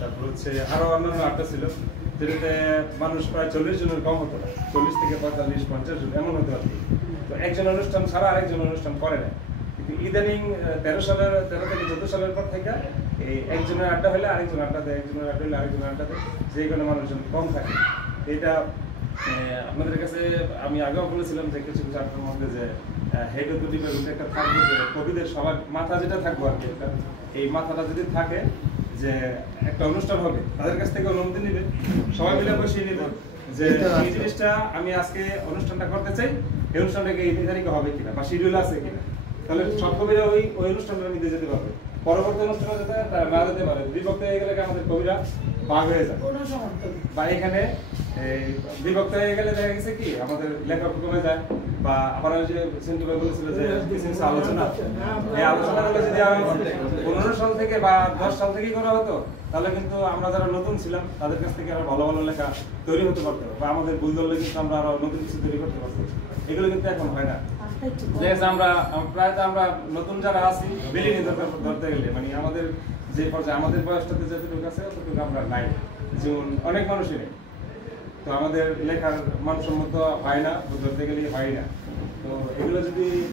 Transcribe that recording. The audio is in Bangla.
তারপর হচ্ছে আরো অন্যান্য আড্ডা ছিল, যেটাতে মানুষ প্রায় 40 জনের কম হতো না, 40 থেকে 45-50 জন এমন হতো আর কি। তো একজন অনুষ্ঠান ছাড়া আরেকজন অনুষ্ঠান করে না, কিন্তু ইদানিং 13 থেকে 14 সালের পর থেকে এই একজনের আড্ডা হলে আরেকজন আড্ডা দেয়, একজনের আড্ডা হলে আরেকজনের আড্ডা দেয়, যে কোনো মানুষজন কম থাকে। এটা আপনাদের কাছে আমি আগেও বলেছিলাম যে কিছু কিছু আড্ডার মধ্যে যে হেড অফ দ্য ডিপার্টমেন্ট একটা থাকবে, যে কবিদের সবার মাথা যেটা থাকবো আর কি, এই মাথাটা যদি থাকে যে একটা অনুষ্ঠান হবে, তাদের কাছ থেকে অনুমতি নেবে, সবাই মিলে বসিয়ে নেবে যে এই জিনিসটা আমি আজকে অনুষ্ঠানটা করতে চাই, এই অনুষ্ঠানটাকে এই তারিখে হবে কিনা বা শিডিউল আছে কিনা, তাহলে সব কবিরা ওই অনুষ্ঠানটা নিতে যেতে পারবে। পরবর্তী অনুষ্ঠানে যেতে না যেতে পারে, বিভক্ত হয়ে গেলে আমাদের কবিরা ভাগ হয়ে যায়, বা এখানে বিভক্ত হয়ে গেলে দেখা গেছে কি আমাদের লেখক কমে যায়, বা আবার যে সেন্টু ভাই বলেছিল যে কিছু আলোচনা, এই আলোচনাগুলো যদি 15 সাল থেকে বা 10 সাল থেকেই করা হতো, তাহলে কিন্তু আমরা যারা নতুন ছিলাম তাদের কাছ থেকে আরো ভালো ভালো লেখা তৈরি হতে পারতো, বা আমাদের ভুল ধরলে কিন্তু আমরা আরো নতুন কিছু তৈরি করতে পারতাম। এগুলো কিন্তু এখন হয় না। আমরা প্রায় আমরা নতুন যারা আছি বিলিনি ধরতে গেলে, মানে আমাদের যে পর্যায়ে আমাদের বয়সটাতে যতটুকু আছে ততটুকু আমরা নাই, যেমন অনেক মানুষই নেই। তো আমাদের লেখার মানসম্মত হয় না, ধরতে গেলে হয় না। তো এগুলো যদি